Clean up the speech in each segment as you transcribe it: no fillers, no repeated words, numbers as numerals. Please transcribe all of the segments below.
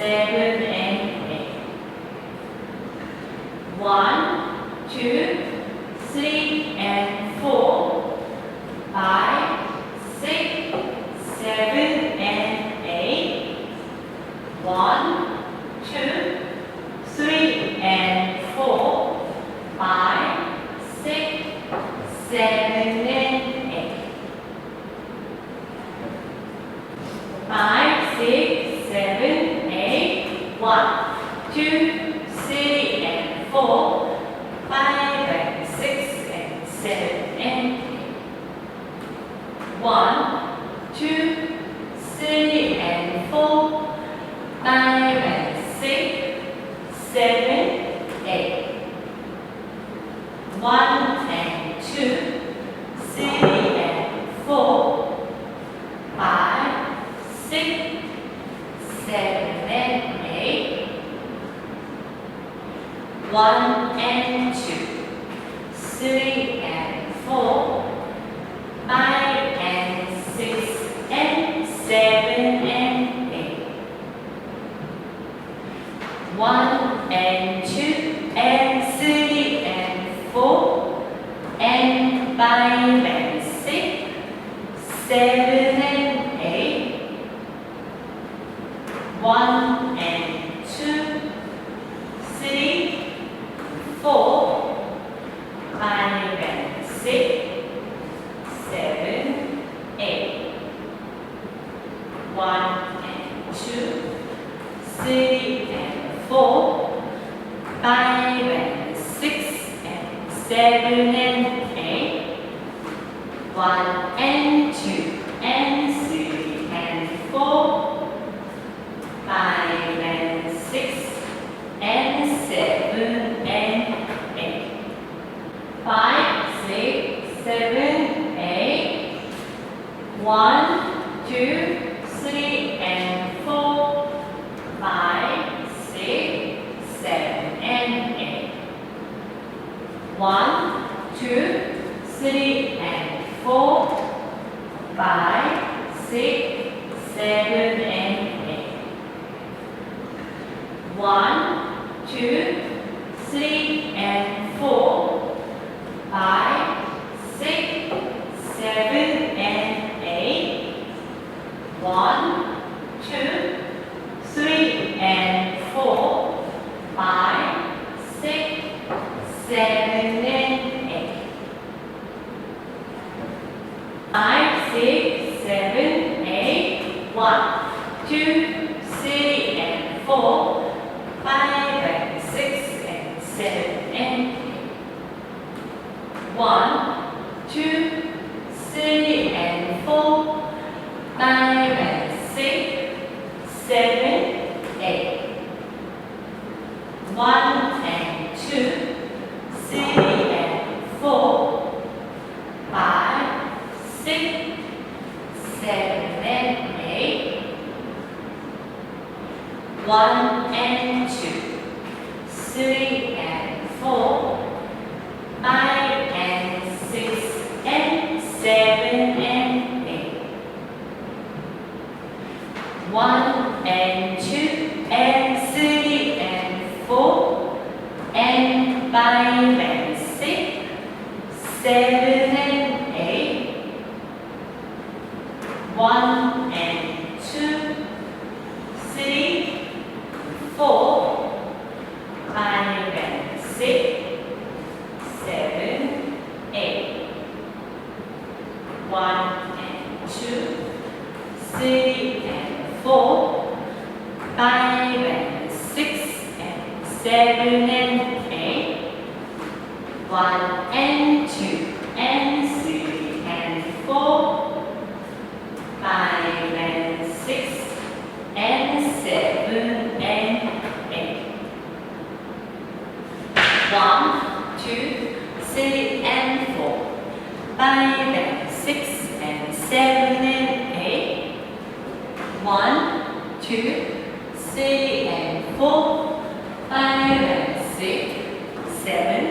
7, and 8. 1, 2, 3, and 4, 5, 6, 7, and 8. 1, 2, 3, and 4, 5, 6, 7, and 8. 5, 6, 7, 8. 1, 2, 3, and 4, 5, and 6, and 7, and 8. 1, 2, 3, and 4, 5, and 6, 7, 8. 1 and 2, 3 and 4, 5, 6, 7, and 8. 1 and 2, 3 and 4, 5 and 6, and 7, and 8. 1 and 2, and 3 and 4, and 5 and 6, 7, and 8. 1 and 2, 3, 4, 5 and 6, 7, 8. 1 and 2, 3 and 4, 5 and 6, and 7, and 8. 1 and 2, and 3 and 4, 5 and 6, and 7, and 8. 5, 6, 7, 8. 1, 2, 3, and 4, 5, 6, 7, and 8. 1, 2, 3, and 4, 5, 6, 7, and 8. 1, 2, 3, and 4, 5, 6, 7, and 8. 1, 2, 3, and 4, 5, 6, 7, and 8. 5, 6, 7, 8. 1, 2, 3, and 4, 5, and 6, and 7, and 8. 1, 2, 3, and 4, 5, and 6, 7, 8. 1 and 2, 3 and 4, 5, 6, 7, and 8. 1 and 2, 3 and 4, 5 and 6, and 7, and 8. 1 and 2, and 3 and 4, and 5 and 6, 7, and 8. 1 and 2, 3, 4, 5 and 6, 7, 8. 1 and 2, 3 and 4, 5 and 6, and 7, and 8. 1 and 2, and 3 and 4, 5 and 6, and 7, and 8. 1, 2, 3, and 4, 5 and 6, and 7, and 8. 1, 2, 3, and 4, 5 and 6, 7,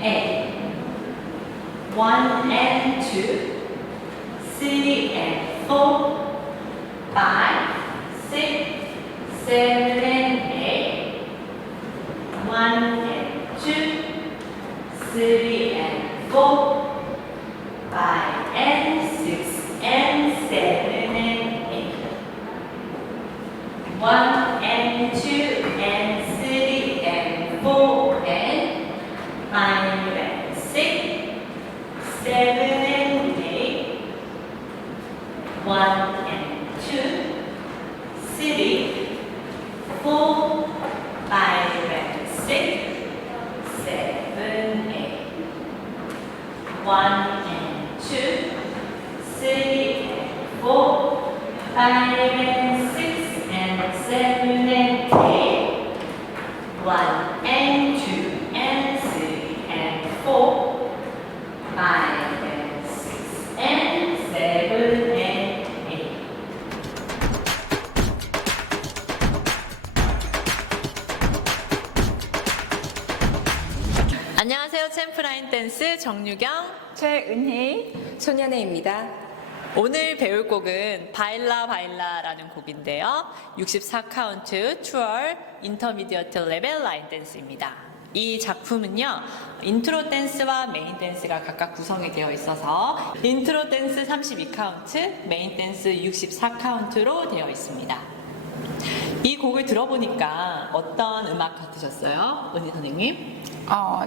8. 1 and 2, 3 and 4, 5, 6, 7, 1 and 2, 3 and 4, 5 and 6 and 7 and 8. 1 and 2 and 3 and 4 and 5 and 6, 7 and 8. 1 and 2, 3, 4, 5 and 6, 7, 8. 1 and 2, 3 and 4, 5 and 6 and 7 and 8. 1 and 2 and 3 and 4, 5 and 6 and 7 and 8. 안녕하세요. 챔프라인 댄스 정유경, 최은희, 소년혜입니다. 오늘 배울 곡은 바일라 바일라라는 곡인데요. 64카운트 투얼 인터미디어트 레벨 라인 댄스입니다. 이 작품은요, 인트로 댄스와 메인 댄스가 각각 구성이 되어 있어서 인트로 댄스 32카운트, 메인 댄스 64카운트로 되어 있습니다. 이 곡을 들어보니까 어떤 음악 같으셨어요? 은희 선생님?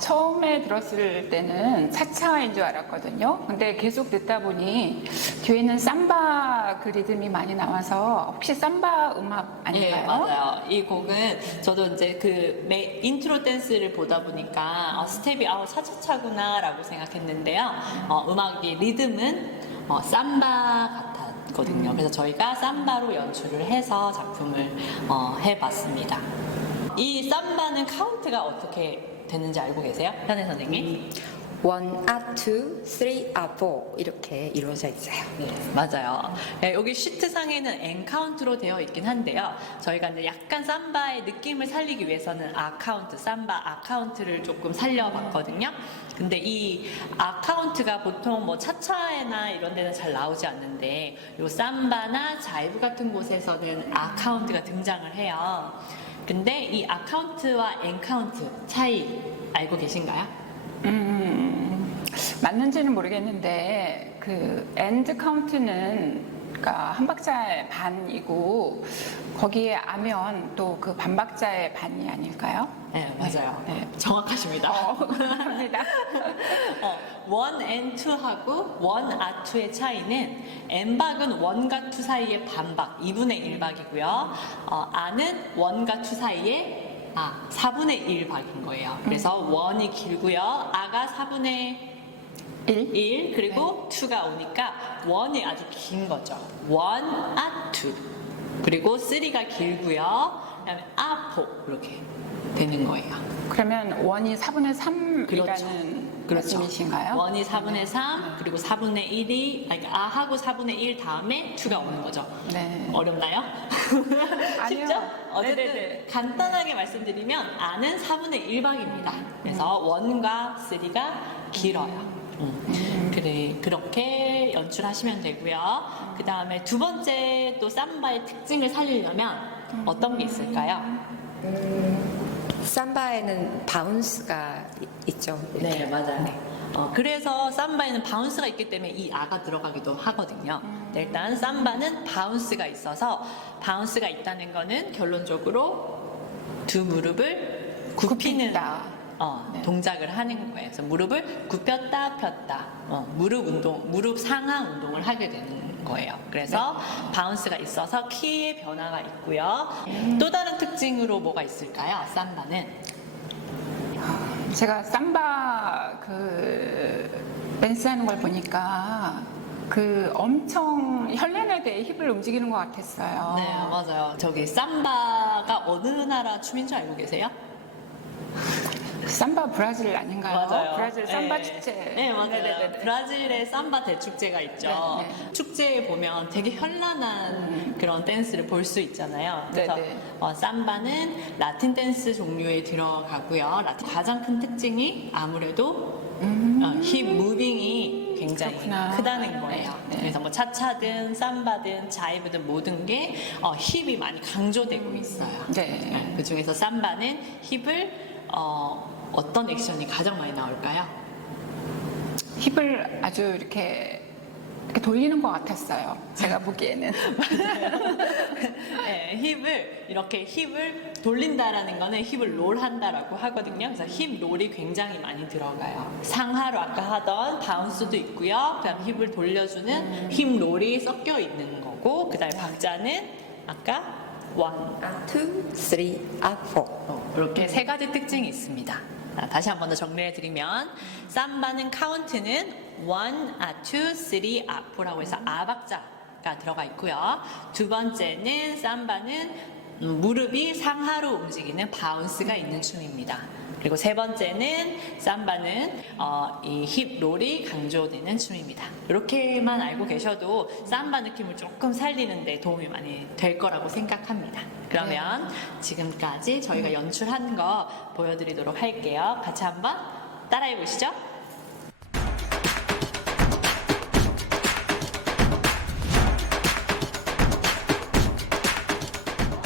처음에 들었을 때는 차차인 줄 알았거든요. 근데 계속 듣다 보니 뒤에는 삼바 그 리듬이 많이 나와서 혹시 삼바 음악 아닌가요? 네, 맞아요. 이 곡은 저도 이제 그 인트로 댄스를 보다 보니까 스텝이 차차차구나라고 생각했는데요. 음악의 리듬은 삼바 같았거든요. 그래서 저희가 삼바로 연출을 해서 작품을 해봤습니다. 이 삼바는 카운트가 어떻게 되는지 알고 계세요? 현혜 선생님? 1, 2, 3, 4 이렇게 이루어져 있어요. 네, 맞아요. 네, 여기 시트상에는 N 카운트로 되어 있긴 한데요. 저희가 이제 약간 삼바의 느낌을 살리기 위해서는 아 카운트, 삼바 아 카운트를 조금 살려봤거든요. 근데 이 아 카운트가 보통 뭐 차차에나 이런 데는 잘 나오지 않는데 요 삼바나 자이브 같은 곳에서는 아 카운트가 등장을 해요. 근데 이 아 카운트와 N 카운트 차이 알고 계신가요? 맞는지는 모르겠는데 그 엔드 카운트는 그러니까 한 박자의 반이고 거기에 아면 또 그 반 박자의 반이 아닐까요? 네, 맞아요. 네. 정확하십니다. 감사합니다. 1 and 2하고 1, 아, 2의 차이는 N박은 1과 2 사이의 반박, 2분의 1박이고요. 아는 1과 2 사이의 4분의 1박인 거예요. 그래서 1이 길고요. 아가 4분의 1, 그리고 2가 오니까 1이 아주 긴 거죠. 1, 아, 2. 그리고 3가 길고요. 그 다음에 아, 4 이렇게 되는 거예요. 그러면 원이 4분의 3이라는 그렇죠. 말씀이신가요? 1이 4분의 3, 그리고 4분의 1이, 아하고 4분의 1 다음에 2가 오는 거죠. 네. 어렵나요? 아니요. 쉽죠? 어쨌든 네네네. 간단하게 말씀드리면 아는 4분의 1박입니다. 그래서 1과 3가 길어요. 그래, 그렇게 연출하시면 되고요. 그 다음에 두 번째 또 삼바의 특징을 살리려면 어떤 게 있을까요? 삼바에는 바운스가 있죠. 이렇게. 네, 맞아요. 그래서 삼바에는 바운스가 있기 때문에 이 아가 들어가기도 하거든요. 네, 일단 삼바는 바운스가 있어서 바운스가 있다는 거는 결론적으로 두 무릎을 굽히는 굽힌다. 네. 동작을 하는 거예요. 그래서 무릎을 굽혔다 폈다, 무릎 상하 운동을 하게 되는 거예요. 그래서 바운스가 있어서 키의 변화가 있고요. 또 다른 특징으로 뭐가 있을까요? 삼바는? 제가 삼바 댄스하는 걸 보니까 그 엄청 혈련에 힙을 움직이는 것 같았어요. 네, 맞아요. 저기 삼바가 어느 나라 춤인 줄 알고 계세요? 삼바 브라질 아닌가요? 맞아요. 브라질 삼바 네. 축제. 네, 맞아요. 네네네네. 브라질의 삼바 대축제가 있죠. 네, 네. 축제에 보면 되게 현란한 그런 댄스를 볼 수 있잖아요. 그래서 네, 삼바는 라틴 댄스 종류에 들어가고요. 가장 큰 특징이 아무래도 힙 무빙이 굉장히 그렇구나. 크다는 거예요. 네. 그래서 뭐 차차든 삼바든 자이브든 모든 게 힙이 많이 강조되고 있어요. 네. 그 중에서 삼바는 힙을 어떤 액션이 가장 많이 나올까요? 힙을 아주 이렇게 돌리는 것 같았어요. 제가 보기에는. 네, 힙을 돌린다라는 거는 힙을 롤한다라고 하거든요. 그래서 힙 롤이 굉장히 많이 들어가요. 상하로 아까 하던 바운스도 있고요. 그다음 힙을 돌려주는 힙 롤이 섞여 있는 거고, 그다음에 박자는 아까 원, two, three, four. 이렇게 세 가지 특징이 있습니다. 자, 다시 한 번 더 정리해 드리면 삼바는 카운트는 1, 2, 3, 아포라고 해서 아박자가 들어가 있고요. 두 번째는 삼바는 무릎이 상하로 움직이는 바운스가 있는 춤입니다. 그리고 세 번째는 삼바는 이 힙 롤이 강조되는 춤입니다. 이렇게만 알고 계셔도 삼바 느낌을 조금 살리는 데 도움이 많이 될 거라고 생각합니다. 그러면 지금까지 저희가 연출한 거 보여드리도록 할게요. 같이 한번 따라해 보시죠.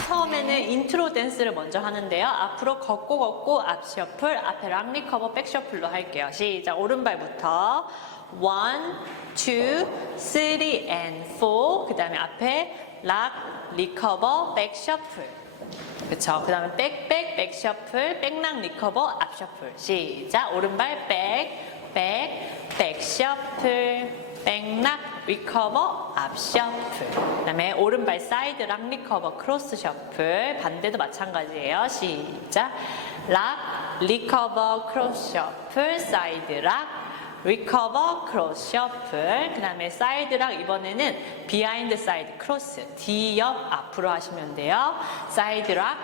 처음에는 인트로 댄스를 먼저 하는데요. 앞으로 걷고 앞 셔플, 앞에 락 리커버, 백 셔플로 할게요. 시작. 오른발부터 1, 2, 3 and 4. 그 다음에 앞에 락 리커버, 백 셔플. 그쵸. 그 다음에 백 셔플, 백락 리커버, 앞 셔플. 시작. 오른발 백 셔플. 백락 리커버 앞 셔플. 그 다음에 오른발 사이드 락 리커버 크로스 셔플. 반대도 마찬가지예요. 시작. 락 리커버 크로스 셔플. 사이드 락 리커버 크로스 셔플. 그 다음에 사이드 락 이번에는 비하인드 사이드 크로스 뒤 옆 앞으로 하시면 돼요. 사이드 락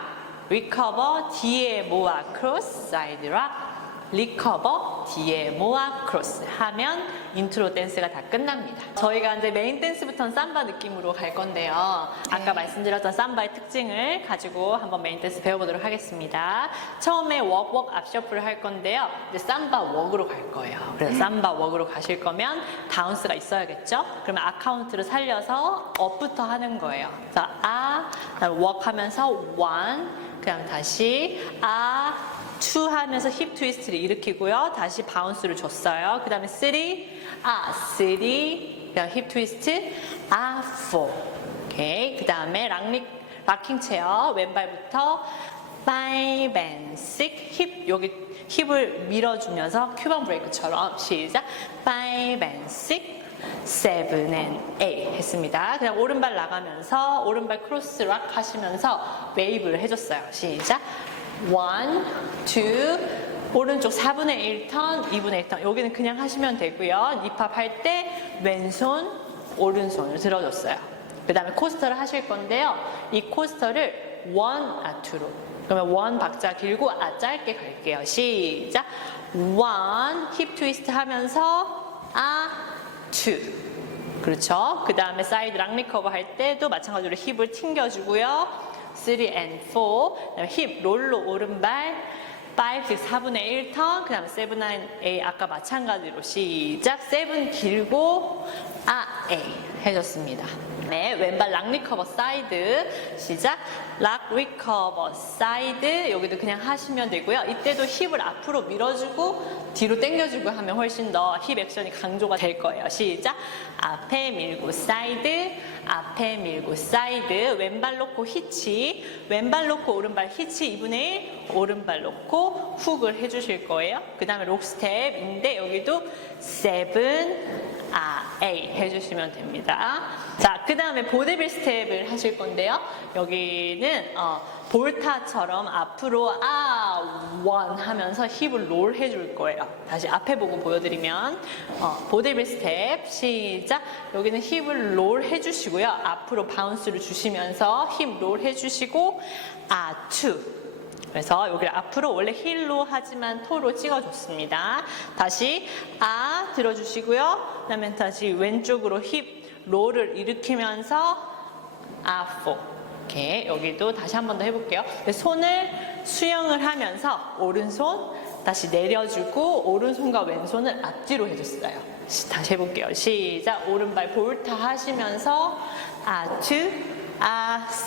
리커버 뒤에 모아 크로스. 사이드 락 리커버 뒤에 모아 크로스 하면 인트로 댄스가 다 끝납니다. 저희가 이제 메인 댄스부터는 삼바 느낌으로 갈 건데요. 아까 말씀드렸던 삼바의 특징을 가지고 한번 메인 댄스 배워보도록 하겠습니다. 처음에 워크 앞셔플을 할 건데요. 이제 삼바 워크로 갈 거예요. 그래서 삼바 워크로 가실 거면 바운스가 있어야겠죠? 그러면 아카운트를 살려서 업부터 하는 거예요. 그래서 그다음 워크 하면서 원, 그다음 다시 2 하면서 힙 트위스트를 일으키고요. 다시 바운스를 줬어요. 그 다음에 3, 3, 그다음 힙 트위스트, 4. 오케이. 그 다음에 락킹 체어, 왼발부터 5 and 6, 여기 힙을 밀어주면서 큐ban 브레이크처럼 시작. 5 and 6, 7 and 8 했습니다. 그냥 오른발 나가면서 오른발 크로스 락 하시면서 웨이브를 해줬어요. 시작. 1, 2, 오른쪽 4분의 1 턴, 2분의 1 턴. 여기는 그냥 하시면 되고요. 립합 할 때 왼손, 오른손을 들어줬어요. 그 다음에 코스터를 하실 건데요. 이 코스터를 1, 2로. 그러면 1 박자 길고 짧게 갈게요. 시작. 1, 힙 트위스트 하면서 2. 그렇죠. 그 다음에 사이드 락 리커버 할 때도 마찬가지로 힙을 튕겨주고요. 3 and 4, 그다음에 힙 롤로 오른발 5, 6, 4분의 1 턴, 그 다음에 7, 9, 8 아까 마찬가지로 시작. 7 길고 A 해줬습니다. 네, 왼발 락 리커버 사이드 시작. 락 리커버 사이드 여기도 그냥 하시면 되고요. 이때도 힙을 앞으로 밀어주고 뒤로 당겨주고 하면 훨씬 더 힙 액션이 강조가 될 거예요. 시작. 앞에 밀고 사이드, 앞에 밀고 사이드, 왼발 놓고 히치, 왼발 놓고 오른발 히치 2분의 1, 오른발 놓고 훅을 해주실 거예요. 그 다음에 록 스텝인데 여기도 7, A 해주시면 됩니다. 자, 그 다음에 보데빌 스텝을 하실 건데요. 여기는 볼타처럼 앞으로 1 하면서 힙을 롤 해줄 거예요. 다시 앞에 보고 보여드리면 보데빌 스텝 시작. 여기는 힙을 롤 해주시고요. 앞으로 바운스를 주시면서 힙 롤 해주시고 2. 그래서 여기를 앞으로 원래 힐로 하지만 토로 찍어줬습니다. 다시 들어주시고요. 그다음에 다시 왼쪽으로 힙 롤을 일으키면서 4. 이렇게 여기도 다시 한 번 더 해볼게요. 손을 수영을 하면서 오른손 다시 내려주고 오른손과 왼손을 앞뒤로 해줬어요. 다시 해볼게요. 시작. 오른발 볼타 하시면서 two,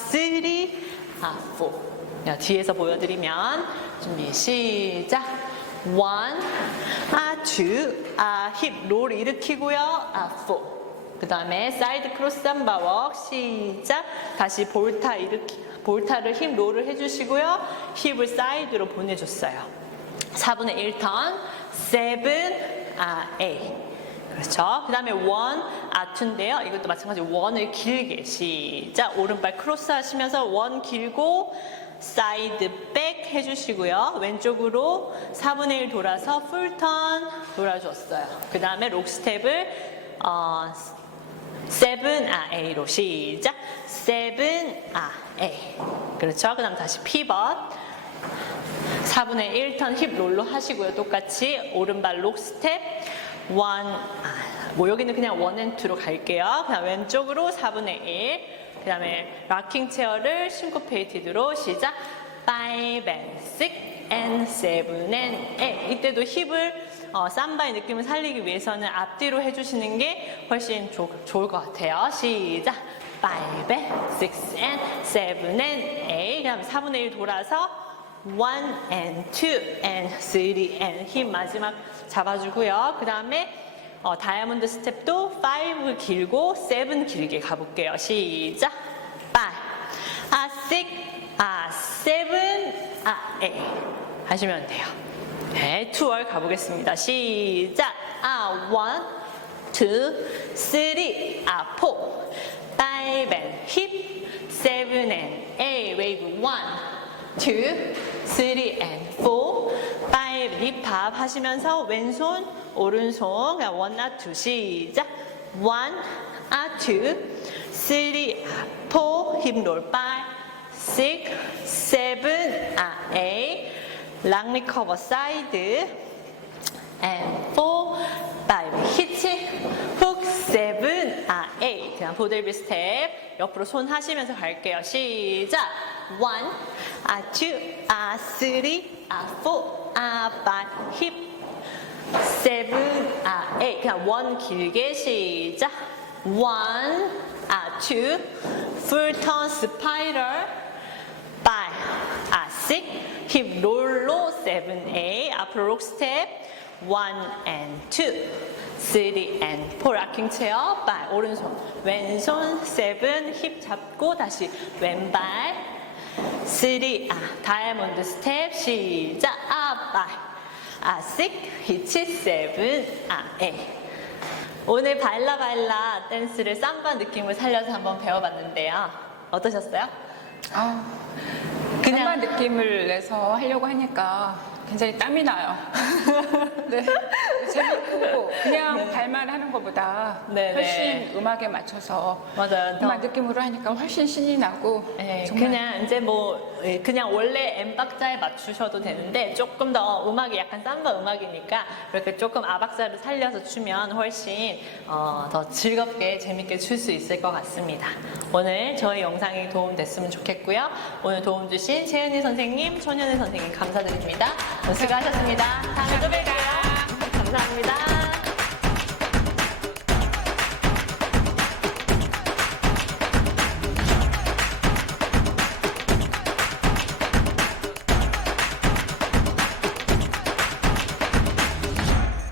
three, four. 뒤에서 보여드리면 준비 시작. one, two, 힙 롤 일으키고요. four. 그 다음에 사이드 크로스 삼바웍 시작. 다시 볼타를 힙 롤을 해주시고요. 힙을 사이드로 보내줬어요. 4분의 1턴 7, 8. 그렇죠. 그 다음에 1, 아투인데요. 이것도 마찬가지로 1을 길게 시작. 오른발 크로스 하시면서 1 길고 사이드 백 해주시고요. 왼쪽으로 4분의 1 돌아서 풀턴 돌아줬어요. 그 다음에 록 스텝을 7, 8로 시작. 7, 8. 그렇죠. 그 다음 다시 피벗 4분의 1턴 힙 롤로 하시고요. 똑같이 오른발 록 스텝 1, 뭐 여기는 그냥 1 and 2로 갈게요. 그다음 왼쪽으로 4분의 1. 그 다음에 락킹 체어를 싱코페이티드로 시작. 5 and 6 and 7 and 8. 이때도 힙을 삼바의 느낌을 살리기 위해서는 앞뒤로 해주시는 게 훨씬 좋을 것 같아요. 시작. 5 and 6 and 7 and 8. 그 다음에 4분의 1 돌아서 1 and 2 and 3 and 힙 마지막 잡아주고요. 그 다음에 다이아몬드 스텝도 5 길고 7 길게 가볼게요. 시작. 5, 6, 7, 8 하시면 돼요. 네, 2월 가보겠습니다. 시작. 1, 2, 3, 4, 5 and 힙 7 and 8 웨이브 1, 2, 3 and 4, 5 힙합 하시면서 왼손, 오른손, 그냥 1, 2 시작. 1, 2, 3, 4 힙롤 5, 6, 7, 8 락 리커버 사이드 and 4, 5 히치 훅 7, 8 그냥 보들빌 스텝 옆으로 손 하시면서 갈게요. 시작. 1, 2, 3, 4, 5 힙 7, 8 그냥 1 길게 시작. 1, 2 풀턴 스파이럴 5, 6 힙 롤로 7, 8 앞으로 록 스텝 1 and 2 3 and 4 락킹 체어 5 오른손 왼손 7 힙 잡고 다시 왼발 3 다이아몬드 스텝 시작 5, 6 히치 7, 8 오늘 발라발라 댄스를 삼바 느낌을 살려서 한번 배워봤는데요. 어떠셨어요? 그냥 삼바 느낌을 내서 하려고 하니까 굉장히 땀이 나요. 네. 재밌고 그냥 발만 하는 것보다 네네. 훨씬 음악에 맞춰서 맞아요. 음악 느낌으로 하니까 훨씬 신이 나고 네, 정말 그냥 이제 그냥 원래 M 박자에 맞추셔도 되는데 조금 더 음악이 약간 삼바 음악이니까 이렇게 조금 아 박자를 살려서 추면 훨씬 더 즐겁게 재밌게 출 수 있을 것 같습니다. 오늘 저희 영상이 도움됐으면 좋겠고요. 오늘 도움 주신 채은이 선생님, 손현희 선생님 감사드립니다. 수고하셨습니다. 다음에 또 뵐게요. 감사합니다.